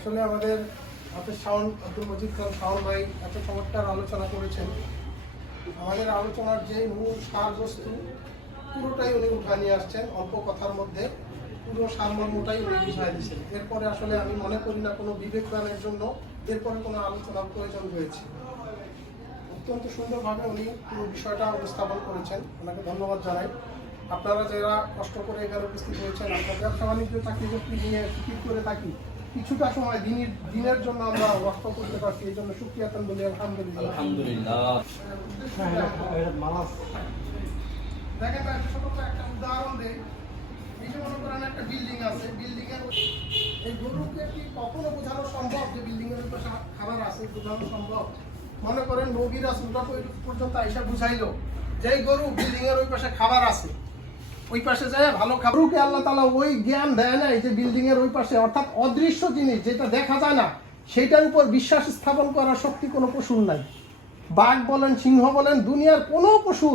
আসলে আমাদের হাফেজ শাওন আব্দুল মজিদ খান শাওন ভাই এত চমৎকার আলোচনা করেছেন। আমাদের আলোচনার যে মূল সারবস্তু পুরোটাই উনি উঠা নিয়ে আসছেন, অল্প কথার মধ্যে পুরো সারমর্মটাই উনি বুঝাই দিচ্ছেন। এরপরে আসলে আমি মনে করি না কোনো বিবেকদানের জন্য এরপরে কোনো আলোচনার প্রয়োজন রয়েছে। অত্যন্ত সুন্দরভাবে উনি পুরো বিষয়টা উপস্থাপন করেছেন, ওনাকে ধন্যবাদ জানাই। আপনারা যারা কষ্ট করে এখানে উপস্থিত হয়েছেন, আমরা ব্যবসা বাণিজ্য চাকরি বাকরি নিয়ে টিকিট করে থাকি, কিছুটা সময় দিনের জন্য আমরা রক্ত করতে পারছি, এই জন্য শুকরিয়া বলি আলহামদুলিল্লাহ। দেখেন ছোট একটা উদাহরণ দেই। এই যে মনে করেন একটা বিল্ডিং আছে, বিল্ডিং এর এই গরুকে কি কখনো বোঝানো সম্ভব যে বিল্ডিং এর উপর খাবার আছে? বোঝানো সম্ভব? মনে করেন নবী রাসূলরা পর্যন্ত আয়েশা বুঝাইলো যে এই গরু বিল্ডিং এর ওই পাশে খাবার আছে, ওই পাশে যায় ভালো খাবার। গরুকে আল্লাহ তাআলা ওই জ্ঞান দেয় না যে বিল্ডিং এর ওই পাশে, অর্থাৎ অদৃশ্য জিনিস যেটা দেখা যায় না সেটার উপর বিশ্বাস স্থাপন করার শক্তি কোনো পশুর নাই। বাঘ বলেন, সিংহ বলেন, দুনিয়ার কোনো পশু